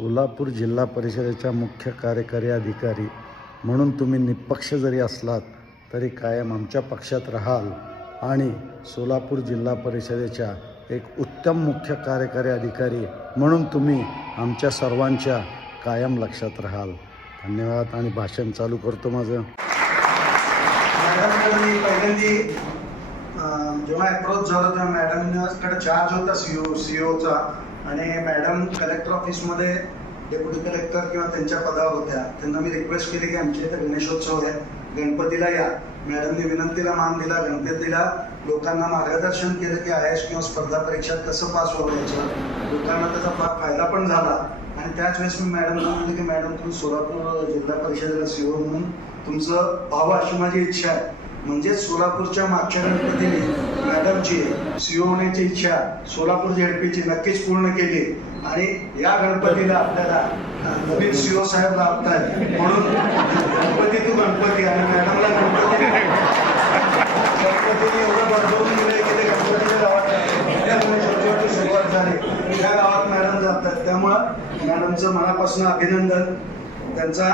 सोलापूर जिल्हा परिषदेच्या मुख्य कार्यकारी अधिकारी म्हणून तुम्ही निपक्ष जरी असलात तरी कायम आमच्या पक्षात राहाल. आणि सोलापूर जिल्हा परिषदेच्या एक उत्तम मुख्य कार्यकारी अधिकारी म्हणून तुम्ही आमच्या सर्वांच्या कायम लक्षात राहाल. धन्यवाद आणि भाषण चालू करतो माझं. मॅडमकडे पहिल्यांदी जेव्हा अप्रोच झालं तेव्हा मॅडमकडे चार्ज होता सीओ सीओचा आणि मॅडम कलेक्टर ऑफिसमध्ये डेप्युटी कलेक्टर किंवा त्यांच्या पदावर होत्या. त्यांना मी रिक्वेस्ट केली की आमच्या इथे गणेशोत्सव आहे. गणपतीला या. मॅडमने विनंतीला मान दिला. गणपतीला लोकांना मार्गदर्शन केलं की आय एस किंवा स्पर्धा परीक्षा कसं पास व्हायचं. लोकांना त्याचा फार फायदा पण झाला. आणि त्याच वेळेस मी मॅडमला म्हणले की मॅडम तुम्ही सोलापूर जिल्हा परिषदेला सीओ म्हणून तुमचं व्हावं अशी माझी इच्छा आहे. म्हणजे सोलापूरच्या मागच्या गणपतीने मॅडमची सीओ होण्याची इच्छा सोलापूर झेडपीची नक्कीच पूर्ण केली. आणि या गणपतीला आपल्याला नवीन सीओ साहेब लाभतात म्हणून गणपती तू गणपती आणि मॅडमला गणपती गणपतीने एवढं बदलवून दिलंय की ते गणपतीच्या गावात त्यामुळे छोटी छोटी सुरुवात झाली. या गावात मॅडम जातात. त्यामुळं मॅडमचं मनापासून अभिनंदन. त्यांचा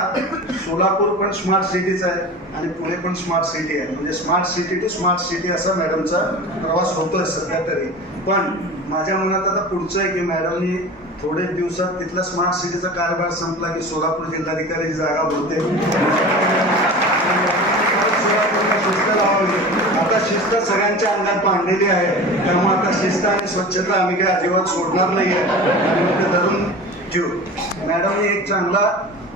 सोलापूर पण स्मार्ट सिटीच आहे आणि पुणे पण स्मार्ट सिटी आहे म्हणजे smart city to smart city असा मॅडमचा प्रवास होतोय सध्या तरी. पण माझ्या मनात आता पुढचं आहे की मॅडमनी थोडे दिवसात तिथला स्मार्ट सिटीचा कारभार संपला की सोलापूर जिल्हाधिकारीची जागा बोलते शिस्त लावावी. आता शिस्त सगळ्यांच्या अंगात बांधलेली आहे. त्यामुळे आता शिस्त आणि स्वच्छता आम्ही काय अजिबात सोडणार नाहीये. आणि धरून ठेवू. मॅडमने एक चांगला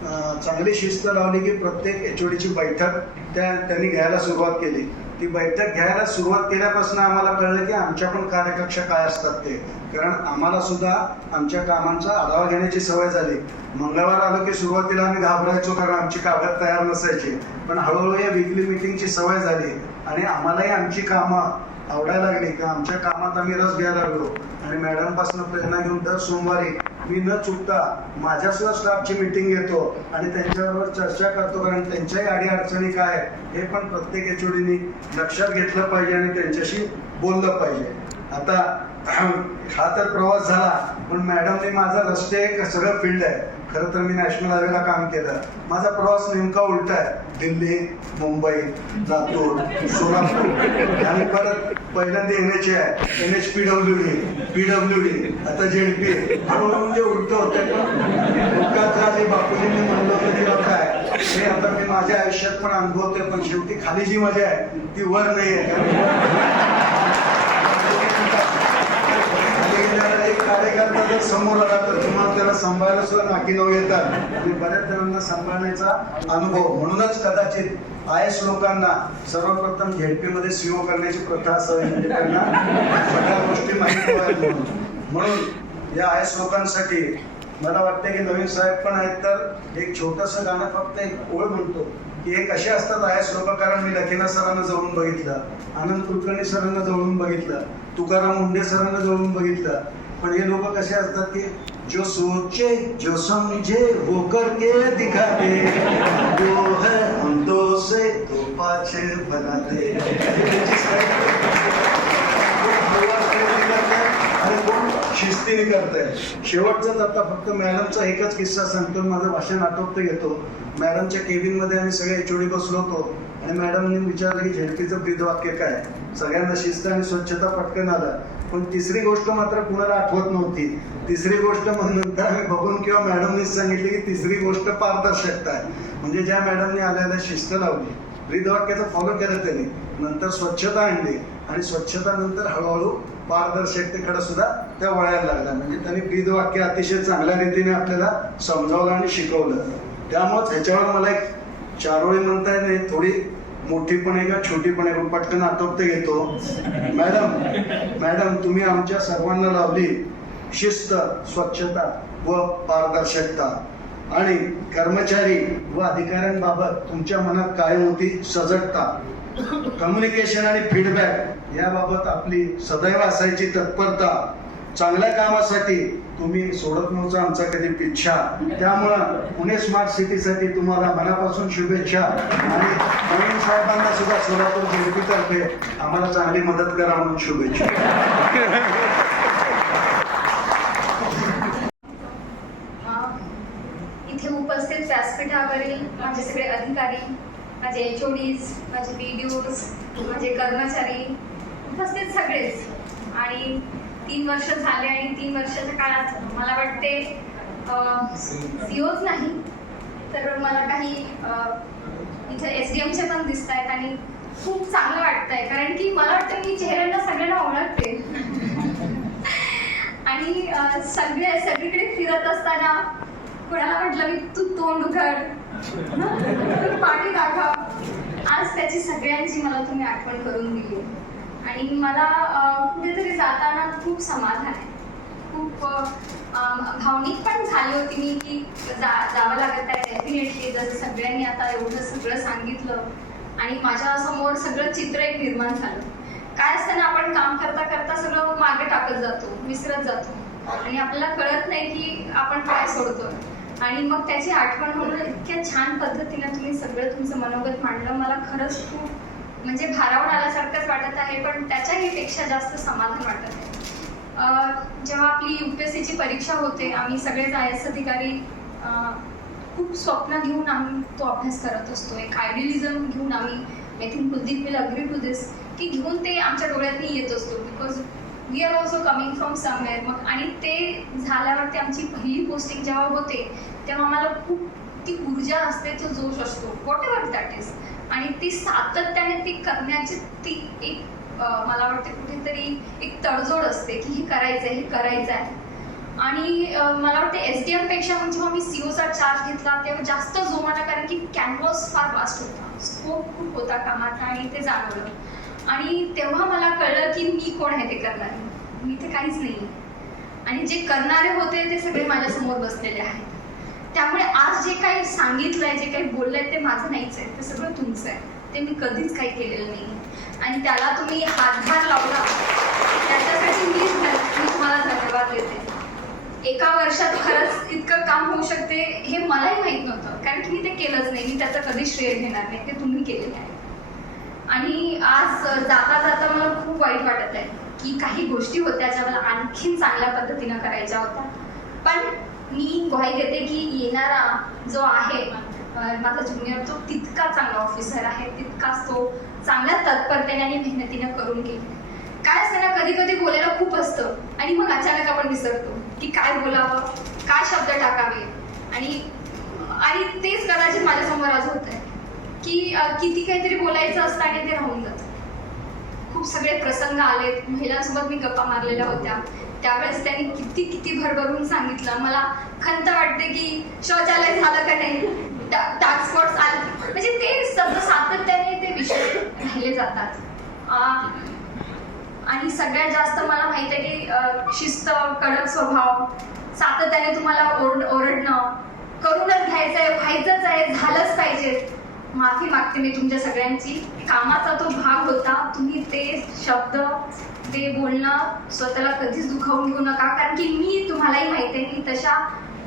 चांगली शिस्त लावली की प्रत्येक एच ची बैठक त्या त्यांनी घ्यायला सुरुवात केली. ती बैठक घ्यायला सुरुवात केल्यापासून आम्हाला कळलं की आमच्या पण कार्यकक्षा काय असतात ते. कारण आम्हाला सुद्धा आमच्या कामांचा आढावा घेण्याची सवय झाली. मंगळवार आलो की सुरुवातीला आम्ही घाबरायचो कारण आमची कागद तयार नसायची. पण हळूहळू या वीकली मिटिंगची सवय झाली आणि आम्हालाही आमची कामं आवडायला लागली का आमच्या कामात आम्ही रस घ्यायला लागलो. आणि मॅडमपासून प्रेरणा घेऊन दर सोमवारी मी न चुकता माझ्यासुद्धा स्टाफची मिटिंग घेतो आणि त्यांच्याबरोबर चर्चा करतो कारण त्यांच्याही आडी अडचणी काय आहे, हे पण प्रत्येक एचओडीने लक्षात घेतलं पाहिजे आणि त्यांच्याशी बोललं पाहिजे. आता हा तर प्रवास झाला पण मॅडमने माझा रस्ते एक सगळं फील्ड आहे. खरं तर मी नॅशनल हायवेला काम केलं. माझा प्रवास नेमका उलटा आहे. दिल्ली मुंबई लातूर सोलापूर. आणि परत पहिल्यांदा एन एच आहे. N H P W D P W D आता जेड पी हळूहळू म्हणजे उलट होते पण जे बापूजींनी म्हणलं होतं ते काय? हे आता मी माझ्या आयुष्यात पण अनुभवते पण शेवटी खाली जी मजा आहे ती वर नाही आहे कारण खाली गेल्यावर एक कार्यकर्ता जर समोर आला तर तुम्हाला त्याला सांभाळायला सुद्धा नाकी नऊ येतात. आणि बऱ्याच जणांना सांभाळण्याचा अनुभव. म्हणूनच कदाचित आय एस लोकांना सर्वप्रथम झेडपी मध्ये सीओ करण्याची प्रथा असावी म्हणजे त्यांना सगळ्या गोष्टी माहिती म्हणून. या आय एस लोकांसाठी मला वाटतं की नवीन साहेब पण आहेत तर एक छोटस गाणं फक्त एक ओळ म्हणतो की हे कसे असतात आय एस लोक कारण मी लखीना सरांना जवळून बघितलं आनंद कुलकर्णी सरांना जवळून बघितलं तुकाराम मुंडे सरांना जवळून बघितलं पण हे लोक कसे असतात की जो सोचे जो समझे वो करके दिखाते. जो है हम तो से तो पाछे बनाते. आणि कोण शिस्तीने करताय शेवटचाच आता फक्त मॅडमचा एकच किस्सा सांगतो. माझं भाषण आटोपतं येतो. मॅडमच्या केबिनमध्ये आम्ही सगळे एचओडी बसलो होतो. आणि मॅडमने विचारलं की झेडपीचं ब्रीद वाक्य काय? सगळ्यांना शिस्त आणि स्वच्छता पटकन आलं. पण तिसरी गोष्ट मात्र कुणाला आठवत नव्हती. तिसरी गोष्ट मग नंतर आम्ही बघून किंवा मॅडमनीच सांगितली की तिसरी गोष्ट पारदर्शकता आहे. म्हणजे ज्या मॅडमने आल्याला शिस्त लावली ब्रीदवाक्याचं फॉलो केलं त्यांनी नंतर स्वच्छता आणली आणि स्वच्छता नंतर हळूहळू पारदर्शकतेकडे सुद्धा त्या वळायला लागल्या. म्हणजे त्यांनी ब्रीदवाक्य अतिशय चांगल्या रीतीने आपल्याला समजावलं आणि शिकवलं. त्यामुळेच ह्याच्यावर मला एक चारोळी म्हणता येत थोडी मोठी पण आहे का छोटी पण आहे पण पटकन आटोपते घेतो. मॅडम मॅडम तुम्ही आमच्या सर्वांना लावली शिस्त स्वच्छता व पारदर्शकता. आणि कर्मचारी व अधिकाऱ्यांबाबत तुमच्या मनात कायम होती सजगता. कम्युनिकेशन आणि फीडबॅक याबाबत आपली सदैव असायची तत्परता. चांगल्या कामासाठी तुम्ही सोडत नव्हता आमचा कधी पिच्छा. त्यामुळं पुणे स्मार्ट सिटीसाठी तुम्हाला मनापासून शुभेच्छा. आणि नवीन साहेबांना सुद्धा सोलापूर जिल्ह्यातर्फे आम्हाला चांगली मदत करा म्हणून शुभेच्छा. उपस्थित व्यासपीठावरील माझे सगळे अधिकारी माझे एच ओ माझे बी डी माझे कर्मचारी उपस्थित सगळेच. आणि तीन वर्ष झाले आणि तीन वर्षाच्या काळात मला वाटते सीओच नाही तर मला काही इथे एस डी एमचे पण दिसत आहेत आणि खूप चांगलं वाटतंय. कारण की मला वाटतं मी चेहऱ्यांना सगळ्यांना ओळखते. आणि सगळे सगळीकडे फिरत असताना कोणाला म्हटलं मी तू तोंड उघड. पाणी दाखव आज त्याची सगळ्यांची मला तुम्ही आठवण करून दिली. आणि मला कुठेतरी जाताना खूप समाधान आहे. खूप भावनिक पण झाली होती मी की जा जावं लागत आहे डेफिनेटली जसं सगळ्यांनी आता एवढं सगळं सांगितलं आणि माझ्यासमोर सगळं चित्र एक निर्माण झालं. काय असतं ना आपण काम करता करता सगळं मागे टाकत जातो विसरत जातो. आणि आपल्याला कळत नाही की आपण काय सोडतोय. आणि मग त्याची आठवण म्हणून इतक्या छान पद्धतीने तुम्ही सगळं तुमचं मनोगत मांडलं. मला खरंच खूप म्हणजे भारावून आल्यासारखंच वाटत आहे पण त्याच्याही पेक्षा जास्त समाधान वाटत आहे. जेव्हा आपली यू पी एस सीची परीक्षा होते आम्ही सगळेच आय एस अधिकारी खूप स्वप्न घेऊन आम्ही तो अभ्यास करत असतो. एक आयडियलिझम घेऊन आम्ही I think Kuldeep will agree to this की घेऊन ते आमच्या डोळ्यातनी येत असतो because we are also coming from somewhere मग आणि ते झाल्यावरती आमची पहिली पोस्टिंग जेव्हा होते तेव्हा आम्हाला खूप ती ऊर्जा असते तो जोश असतो. वॉट एव्हर दॅट इज आणि ती सातत्याने ती करण्याची ती एक मला वाटते कुठेतरी एक तडजोड असते की हे करायचं आहे हे करायचं आहे आणि मला वाटते एस डी एमपेक्षा म्हणजे जेव्हा मी सीओचा चार्ज घेतला तेव्हा जास्त जोमाला कारण की कॅनव्हस फार वास्ट होता. स्कोप खूप होता कामाचा आणि ते जाणवलं. आणि तेव्हा मला कळलं की मी कोण आहे ते करणारे? मी ते काहीच नाही आणि जे करणारे होते ते सगळे माझ्यासमोर बसलेले आहेत. त्यामुळे आज जे काही सांगितलंय जे काही बोललंय ते माझं नाहीच आहे. ते सगळं तुमचं आहे. ते मी कधीच काही केलेलं नाही आणि त्याला तुम्ही हातभार लावला त्याच्यासाठी मी मी तुम्हाला धन्यवाद देते. एका वर्षात खरंच इतकं काम होऊ शकते हे मलाही माहीत नव्हतं. कारण की मी ते केलंच नाही. मी त्याचं कधी श्रेय घेणार नाही. ते तुम्ही केलेलं आहे. आणि आज जाता जाता मला खूप वाईट वाटत आहे की काही गोष्टी होत्या ज्या मला आणखीन चांगल्या पद्धतीनं करायच्या होत्या. पण मी ग्वाही देते की येणारा जो आहे माझा ज्युनियर तो तितका चांगला ऑफिसर आहे तितकाच तो चांगल्या तत्परतेने आणि मेहनतीने करून घेईल. काय असतं ना कधी कधी बोलायला खूप असतं आणि मग अचानक आपण विसरतो की काय बोलावं काय शब्द टाकावे. आणि आणि तेच कदाचित माझ्यासमोर आज होत आहे की किती काहीतरी बोलायचं असतं आणि ते राहून जातं. खूप सगळे प्रसंग आलेत. महिलांसोबत मी गप्पा मारलेल्या होत्या. त्यावेळेस त्यांनी किती किती भरभरून सांगितलं. मला खंत वाटते की शौचालय झालं का नाही? डार्क स्पॉट्स आले. म्हणजे ते शब्द सातत्याने ते विषय राहिले जातात. आणि सगळ्यात जास्त मला माहिती आहे की शिस्त कडक स्वभाव सातत्याने तुम्हाला ओरड ओरडणं करूनच घ्यायचंय व्हायचंच आहे झालंच पाहिजे. माफी मागते मी तुमच्या सगळ्यांची. कामाचा तो भाग होता तुम्ही ते शब्द ते बोलणं स्वतःला कधीच दुखावून घेऊ नका. कारण की मी तुम्हालाही माहिती आहे की तशा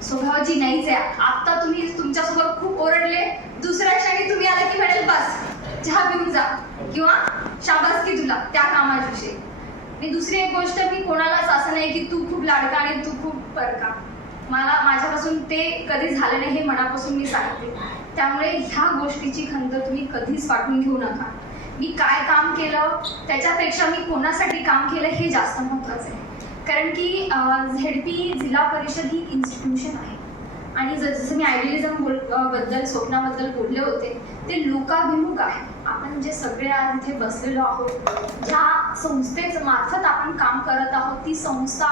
स्वभावाची नाहीच आहे. आत्ता तुम्ही तुमच्यासोबत खूप ओरडले. दुसऱ्या क्षणी तुम्ही आला की म्हणेल बस चहा पिऊन जा. किंवा शाबास की तुला त्या कामाविषयी. मी दुसरी एक गोष्ट मी कोणालाच असं नाही की तू खूप लाडका आणि तू खूप परका. मला माझ्यापासून ते कधी झालं नाही हे मनापासून मी सांगते. त्यामुळे ह्या गोष्टीची खंत तुम्ही कधीच वाटून घेऊ नका. मी काय काम केलं त्याच्यापेक्षा मी कोणासाठी काम केलं हे जास्त महत्त्वाचं आहे. कारण की झेडपी जिल्हा परिषद ही इन्स्टिट्यूशन आहे. आणि जसं मी आयडियलिझम बोलबद्दल स्वप्नाबद्दल बोलले होते ते लोकाभिमुख आहे. आपण जे सगळे आज इथे बसलेलो आहोत ज्या संस्थेच मार्फत आपण काम करत आहोत ती संस्था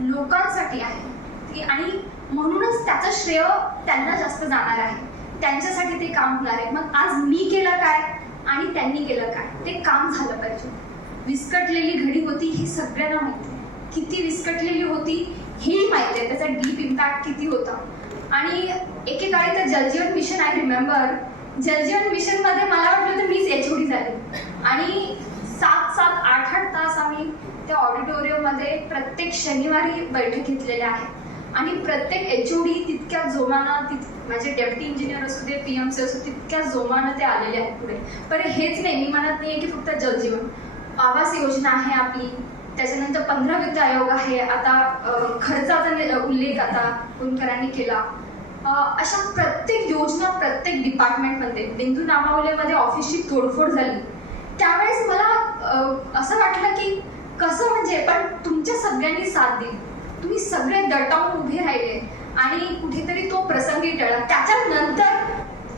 लोकांसाठी आहे. ती आणि म्हणूनच त्याचं श्रेय त्यांना जास्त जाणार आहे. त्यांच्यासाठी ते काम होणार आहे. मग आज मी केलं काय आणि त्यांनी केलं काय? ते काम झालं पाहिजे. विस्कटलेली घडी होती हे सगळ्यांना माहिती आहे. किती विस्कटलेली होती हेही माहिती आहे. त्याचा डीप इम्पॅक्ट किती होता? आणि एकेकाळी तर Jal Jeevan mission I remember Jal Jeevan मिशनमध्ये मला वाटलं होतं मीच एचओडी झाली. आणि सात सात आठ आठ तास आम्ही त्या ऑडिटोरियममध्ये प्रत्येक शनिवारी बैठक घेतलेल्या आहेत. आणि प्रत्येक एचओडी तितक्या जोमानं तित माझे डेप्टी इंजिनियर असू दे पीएमसी असू तितक्या जोमानं ते आलेले आहेत पुढे. पण हेच नाही मी म्हणत नाही की फक्त जलजीवन आवास योजना आहे आपली त्याच्यानंतर पंधरा वित्त आयोग आहे आता खर्चाचा उल्लेख आता कुलकरांनी केला. अशा प्रत्येक योजना प्रत्येक डिपार्टमेंटमध्ये बिंदू नामावलीमध्ये ऑफिसची तोडफोड झाली. त्यावेळेस मला असं वाटलं की कसं म्हणजे पण तुमच्या सगळ्यांनी साथ दिली. तुम्ही सगळे दटावून उभे राहिले आणि कुठेतरी तो प्रसंगी टळला. त्याच्यानंतर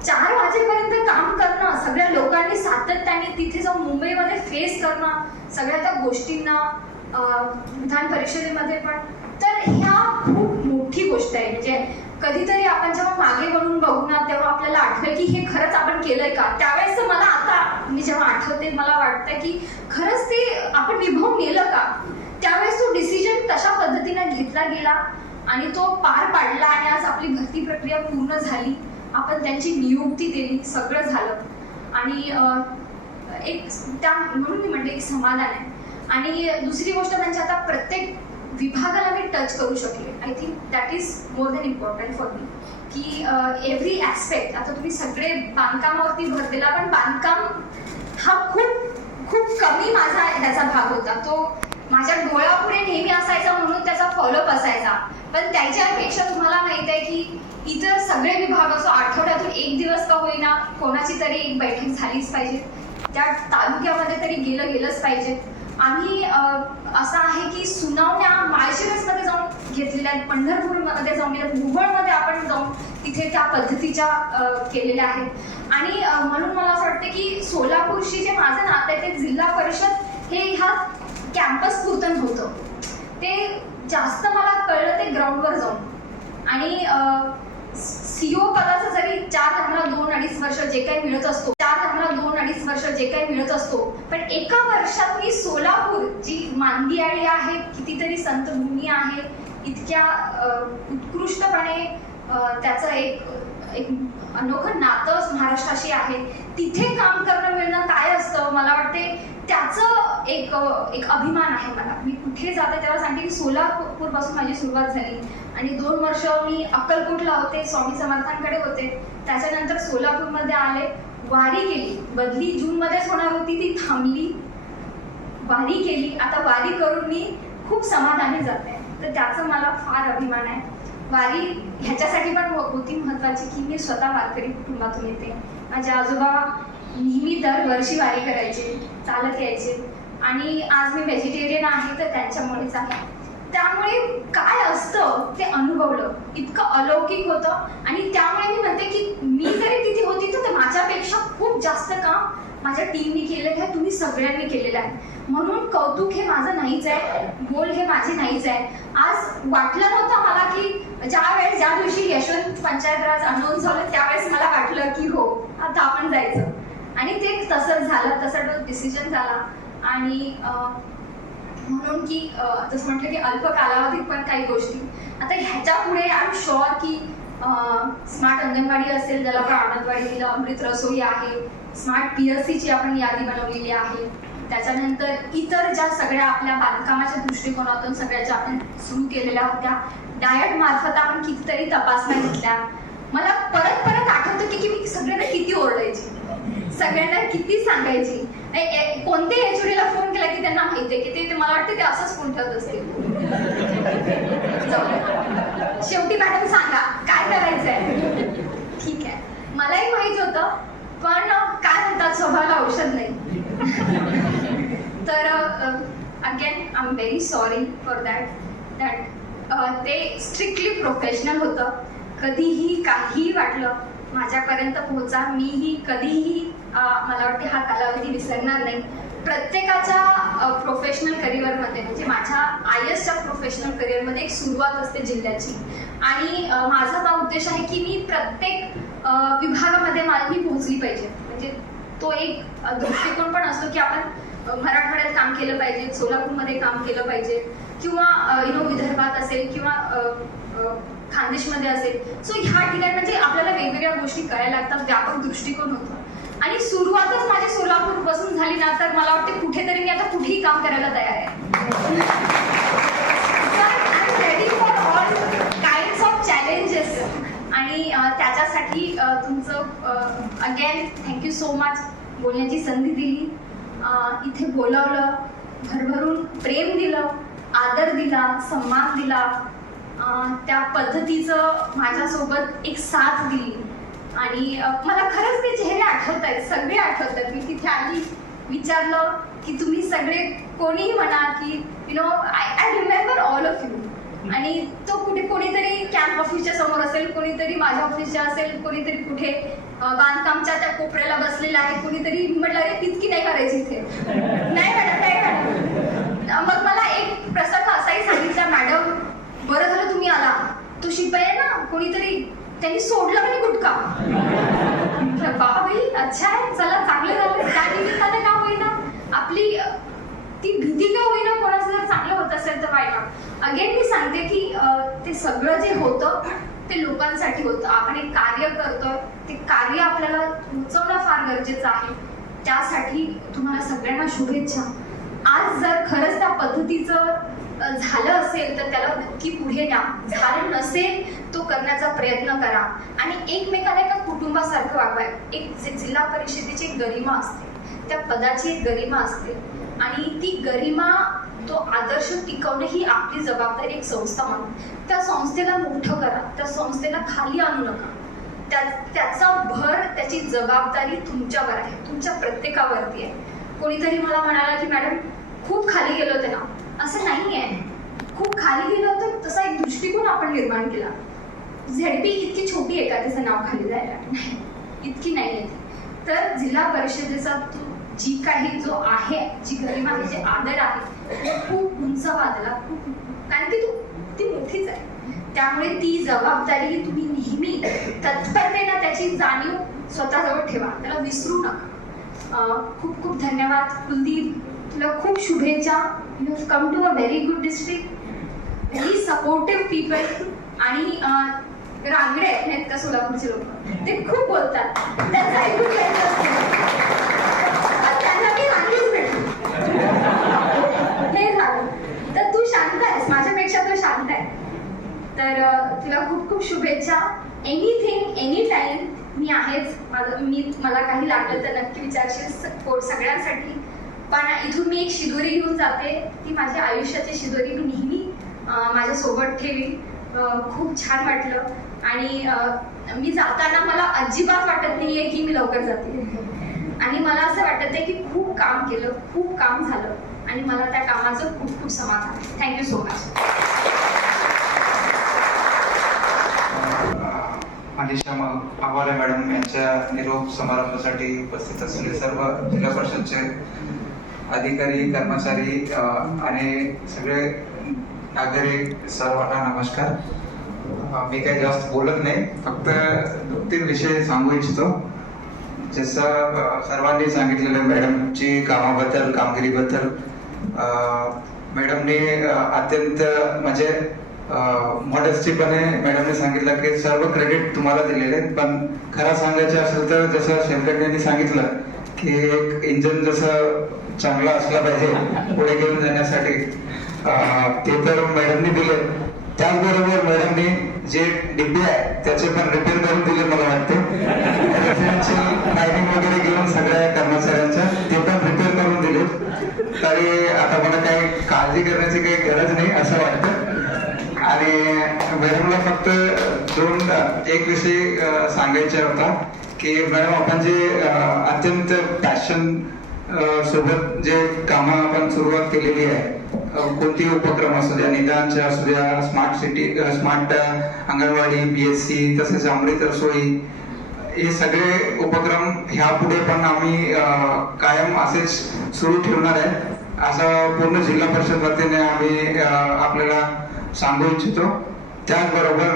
चार वाजेपर्यंत काम करणं सगळ्या लोकांनी सातत्याने तिथे जाऊन मुंबईमध्ये फेस करणं सगळ्या त्या गोष्टींना विधान परिषदेमध्ये पण. तर ह्या खूप मोठी गोष्ट आहे. म्हणजे कधीतरी आपण जेव्हा मागे वळून बघू ना तेव्हा आपल्याला आठवेल की हे खरंच आपण केलंय का? त्यावेळेस मला आता मी जेव्हा आठवते मला वाटतं की खरंच ते आपण निभावून नेलं का? त्यावेळेस तो डिसिजन तशा पद्धतीने घेतला गेला आणि तो पार पाडला आणि आज आपली भरती प्रक्रिया पूर्ण झाली. आपण त्यांची नियुक्ती दिली सगळं झालं. आणि एक त्या म्हणून मी म्हणते एक समाधान आहे. आणि दुसरी गोष्ट म्हणजे आता प्रत्येक विभागाला मी टच करू शकले I think that is more than important for me की एव्हरी ॲस्पेक्ट आता तुम्ही सगळे बांधकामावरती भर दिला पण बांधकाम हा खूप खूप कमी माझा त्याचा भाग होता. तो माझ्या डोळ्यापुढे नेहमी असायचा म्हणून त्याचा फॉलोअप असायचा. पण त्याच्यापेक्षा तुम्हाला माहीत आहे की इतर सगळे विभाग असो आठवड्यातून एक दिवस का होईना कोणाची तरी एक बैठक झालीच पाहिजे. त्या तालुक्यामध्ये तरी गेलं गेलंच पाहिजे. आम्ही असं आहे की सुनावण्या माळशिरसमध्ये जाऊन घेतलेल्या आहेत पंढरपूरमध्ये जाऊन गेल्या भुवळमध्ये आपण जाऊन तिथे त्या पद्धतीच्या केलेल्या आहेत. आणि म्हणून मला असं वाटतं की सोलापूरशी जे माझं नातं आहे ते जिल्हा परिषद हे ह्या कॅम्पस पुरतं नव्हतं ते जास्त मला कळलं ते ग्राउंडवर जाऊन. आणि सीओ पदाचं जरी चार आम्हाला दोन अडीच वर्ष जे काही मिळत असतो चार आम्हाला दोन अडीच वर्ष जे काही मिळत असतो पण एका वर्षात मी सोलापूर जी मांदियाळी आहे कितीतरी संतभूमी आहे इतक्या उत्कृष्टपणे त्याचं एक एक अनोखं नातं महाराष्ट्राशी आहे तिथे काम करणं मिळणं काय असतं? मला वाटते त्याचं एक एक अभिमान आहे मला. मी कुठे जाते तेव्हा सांगते. की सोलापूरपासून माझी सुरुवात झाली. आणि दोन वर्ष मी अक्कलकोटला होते स्वामी समर्थांकडे होते. त्याच्यानंतर सोलापूरमध्ये आले वारी केली. बदली जून मध्येच होणार होती ती थांबली. वारी केली. आता वारी करून मी खूप समाधानी जाते. तर त्याचा मला फार अभिमान आहे. वारी ह्याच्यासाठी पण होती महत्वाची की मी स्वतः वारकरी कुटुंबातून येते. माझे आजोबा नेहमी दरवर्षी वारी करायचे चालत यायचे. आणि आज मी व्हेजिटेरियन आहे तर त्यांच्यामुळेच आहे. त्यामुळे काय असतं ते अनुभवलं. इतकं अलौकिक होतं. आणि त्यामुळे मी म्हणते की मी जरी तिथे होती तर माझ्यापेक्षा खूप जास्त काम माझ्या टीमनी केलेलं आहे तुम्ही सगळ्यांनी केलेलं आहे म्हणून कौतुक हे माझं नाहीच आहे गोल हे माझे नाहीच आहे. आज वाटलं नव्हतं मला की ज्या वेळेस ज्या दिवशी यशवंत पंचायत राज अनाऊन्स झालं त्यावेळेस मला वाटलं की हो आता आपण जायचं. आणि ते तसंच झालं तसा तो डिसिजन झाला. आणि म्हणून की जसं म्हटलं की अल्प कालावधीत पण काही गोष्टी. आता ह्याच्या पुढे आय एम शुअर की स्मार्ट अंगणवाडी असेल ज्याला आपण अंगणवाडी दिलं अमृत रसोई आहे स्मार्ट पीएससीची आपण यादी बनवलेली आहे. त्याच्यानंतर इतर ज्या सगळ्या आपल्या बांधकामाच्या दृष्टिकोनातून सगळ्या ज्या आपण सुरू केलेल्या होत्या डायट मार्फत आपण कितीतरी तपासण्या घेतल्या. मला परत परत आठवतं की मी सगळ्यांना किती ओरडायची. सगळ्यांना किती सांगायची. कोणत्या एचओडीला फोन केला की त्यांना माहितीये की ते मला वाटते ते असंच फोन ठेवत असते शेवटी मॅडम सांगा काय करायचंय? ठीक आहे. मलाही माहीत होतं पण काय म्हणतात स्वभावाला औषध नाही. तर again I am very sorry for that that ते स्ट्रिक्टली प्रोफेशनल होतं. कधीही काहीही वाटलं माझ्यापर्यंत पोहोचा मीही कधीही मला वाटते हा कालावधी विसरणार नाही. प्रत्येकाच्या प्रोफेशनल करिअरमध्ये म्हणजे माझ्या आय एसच्या प्रोफेशनल करिअरमध्ये एक सुरुवात असते जिल्ह्याची. आणि माझा हा उद्देश आहे की मी प्रत्येक विभागामध्ये मा- मी पोहोचली पाहिजे. म्हणजे तो एक दृष्टिकोन पण असतो की आपण मराठवाड्यात काम केलं पाहिजे सोलापूरमध्ये काम केलं पाहिजे किंवा यु नो विदर्भात असेल किंवा खानदेशमध्ये असेल. सो ह्या ठिकाणी म्हणजे आपल्याला वेगवेगळ्या गोष्टी कळायला लागतात व्यापक दृष्टिकोन होतो. आणि सुरुवातच माझी सोलापूरपासून झाली ना तर मला वाटते कुठेतरी मी आता कुठेही काम करायला तयार आहे ready for all kind of challenges आणि अं, त्याच्यासाठी तुमचं अगेन थँक्यू सो मच बोलण्याची संधी दिली. इथे बोलावलं भरभरून प्रेम दिलं आदर दिला सन्मान दिला. त्या पद्धतीचं माझ्यासोबत एक साथ दिली. आणि मला खरंच ते चेहरे आठवत आहेत सगळे आठवत आहेत मी तिथे आली विचारलं की तुम्ही सगळे कोणीही म्हणा की you know I I remember all of you आणि तो कुठे कोणीतरी कॅम्प ऑफिसच्या समोर असेल कोणीतरी माझ्या ऑफिसच्या असेल कोणीतरी कुठे बांधकामच्या त्या कोपऱ्याला बसलेला आहे कोणीतरी म्हटलं अरे तितकी नाही करायची इथे. नाही मॅडम नाही मॅडम मग मला एक प्रसंग असाही सांगितला मॅडम बरं झालं तुम्ही आला. तो शिपाई आहे ना कोणीतरी त्यांनी सोडलं म्हणजे गुटका बाबा बाई अच्छा आहे. चला चांगलं झालं त्या निमित्ताने का होईना आपली अ, ती भीती का होईना कोणाचं जर चांगलं होत अगेन मी सांगते की ते सगळं जे होतं ते लोकांसाठी होतं. आपण एक कार्य करतोय ते कार्य आपल्याला पोचवणं फार गरजेचं आहे. त्यासाठी तुम्हाला सगळ्यांना शुभेच्छा. आज जर खरंच त्या पद्धतीचं झालं असेल तर त्याला नक्की पुढे न्या. झालं नसेल तो करण्याचा प्रयत्न करा. आणि एकमेकाला एका कुटुंबासारखं वागवा एक जे जिल्हा परिषदेची एक गरिमा असते. त्या पदाची एक गरिमा असते. आणि ती गरिमा तो आदर्श टिकवणे ही आपली जबाबदारी एक संस्था म्हणून. त्या संस्थेला मोठं करा. त्या संस्थेला खाली आणू नका. त्या त्याचा भर त्याची जबाबदारी तुमच्यावर आहे. तुमच्या प्रत्येकावरती आहे. कोणीतरी मला म्हणाला की मॅडम खूप खाली गेलो होते ना. असं नाही आहे. खूप खाली गेलो होतं तसा एक दृष्टिकोन आपण निर्माण केला. झेडपी इतकी छोटी आहे का त्याचं नाव खाली जायला. नाही इतकी नाही आहे तर जिल्हा परिषदेचा तू जी काही जो आहे जी गरिमा आहे जे आदर आहे तो खूप उंच वादला खूप कारण की तू ती मोठीच आहे. त्यामुळे ती जबाबदारी तुम्ही नेहमी तत्परतेनं त्याची जाणीव स्वतःजवळ ठेवा. त्याला विसरू नका. खूप खूप धन्यवाद कुलदीप. तुला खूप शुभेच्छा. You have come to a very good district very supportive people आणि रांगडे आहेत का सोलापूरचे लोक. ते खूप बोलतात. त्यांचं ऐकून घ्यायचं असतं. पण त्यांना मी रांगडीच भेटली हे झालं तर तू शांत आहेस माझ्यापेक्षा तो शांत आहे. तर तुला खूप खूप शुभेच्छा. एनिथिंग एनी टाइम मी आहेच. माझं मी मला काही लागलं तर नक्की विचारशील को- सगळ्यांसाठी. पण इथून मी एक शिदोरी घेऊन जाते. ती माझ्या आयुष्याची शिदोरी. मी नेहमी माझ्यासोबत ठेवी खूप छान वाटलं. आणि मी जाताना मला अजिबात वाटत नाहीये की मी लवकर जाते. आणि मला असं वाटत आहे की खूप काम केलं. खूप काम झालं. आणि मला त्या कामाचं खूप खूप समाधान थँक्यू सो मच अनिशा म- मॅडम यांच्या निरोप समारंभासाठी उपस्थित असलेले सर्व जिल्हा परिषदचे अधिकारी कर्मचारी आणि सगळे नागरिक सर्वांना नमस्कार. मी काही जास्त बोलत नाही फक्त दोन तीन विषय सांगू इच्छितो. जसं सर्वांनी सांगितलेलं मॅडमची कामाबद्दल कामगिरीबद्दल मॅडमने अत्यंत म्हणजे मॉडेस्टीपणे मॅडमने सांगितलं की सर्व क्रेडिट तुम्हाला दिलेले आहेत. पण खरं सांगायचं असेल तर जसं शेमकट यांनी सांगितलं की एक इंजन जसं चांगला असला पाहिजे पुढे घेऊन जाण्यासाठी ते तर मॅडमने दिले. त्याचबरोबर मॅडमने जे डिब्बे आहे त्याचे पण रिपेअर करून दिले मला वाटते. लाईनिंग वगैरे घेऊन सगळ्या कर्मचाऱ्यांच्या ते पण रिपेअर करून दिले सारे आता मला काही काळजी करण्याची काही गरज नाही असं वाटतं. आणि मॅडमला फक्त दोन एक विषय सांगायचा होता की मॅडम आपण जे अत्यंत पॅशन सोबत जे कामं आपण सुरुवात केलेली आहे कोणती उपक्रम असू द्या निदानच्या असू द्या smart city smart anganwadi B S C तसेच अमृत रसोई हे सगळे उपक्रम ह्या पुढे पण आम्ही अं, कायम असेच सुरू ठेवणार आहे. असं पूर्ण जिल्हा परिषद वतीने आम्ही आपल्याला सांगू इच्छितो. त्याचबरोबर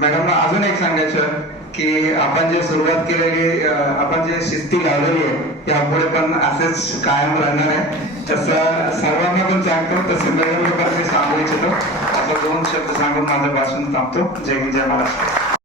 मॅडमला अजून एक सांगायचं की आपण जे सुरुवात केलेली आपण जे शिस्ती लावलेली आहे यापुढे पण असेच कायम राहणार आहे. तसं सर्वांना पण सांगतो तसं मॅडमला पण मी सांगू इच्छितो. असं दोन शब्द सांगून माझं भाषण थांबतो. जय जय महाराष्ट्र.